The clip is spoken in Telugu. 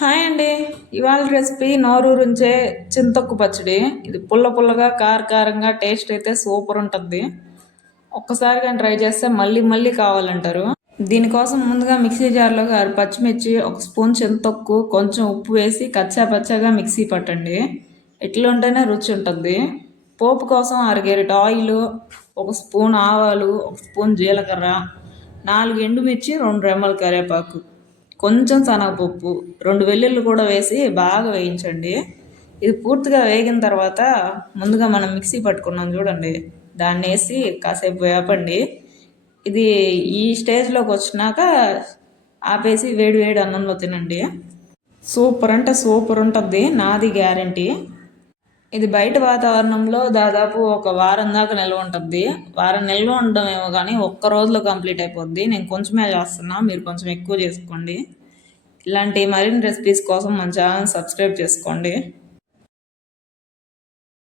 హాయ్ అండి. ఇవాళ రెసిపీ నోరూరించే చింతొక్కు పచ్చడి. ఇది పుల్ల పుల్లగా కారంగా టేస్ట్ అయితే సూపర్ ఉంటుంది. ఒక్కసారి కానీ ట్రై చేస్తే మళ్ళీ మళ్ళీ కావాలంటారు. దీనికోసం ముందుగా మిక్సీ జార్లోకి 6 పచ్చిమిర్చి, 1 స్పూన్ చింతొక్కు, కొంచెం ఉప్పు వేసి కచ్చా పచ్చాగా మిక్సీ పట్టండి. ఇట్లా ఉంటేనే రుచి ఉంటుంది. పోపు కోసం 1 గరిటె ఆయిల్, 1 స్పూన్ ఆవాలు, 1 స్పూన్ జీలకర్ర, 4 ఎండుమిర్చి, 2 రెమ్మల కరివేపాకు, కొంచెం శనగపప్పు, 2 వెల్లుల్లి కూడా వేసి బాగా వేయించండి. ఇది పూర్తిగా వేగిన తర్వాత ముందుగా మనం మిక్సీ పట్టుకున్నాం చూడండి, దాన్ని వేసి కాసేపు వేపండి. ఇది ఈ స్టేజ్లోకి వచ్చినాక ఆపేసి వేడి వేడి అన్నంలో తినండి. సూపర్ అంటే సూపర్ ఉంటుంది, నాది గ్యారంటీ. ఇది బయట వాతావరణంలో దాదాపు ఒక వారం దాకా నిల్వ ఉంటుంది. వారం నిల్వ ఉండడమేమో కానీ ఒక్క రోజులో కంప్లీట్ అయిపోద్ది. నేను కొంచెమే చేస్తున్నా, మీరు కొంచెం ఎక్కువ చేసుకోండి. ఇలాంటి మరిన్ని రెసిపీస్ కోసం మన ఛానల్ సబ్స్క్రైబ్ చేసుకోండి.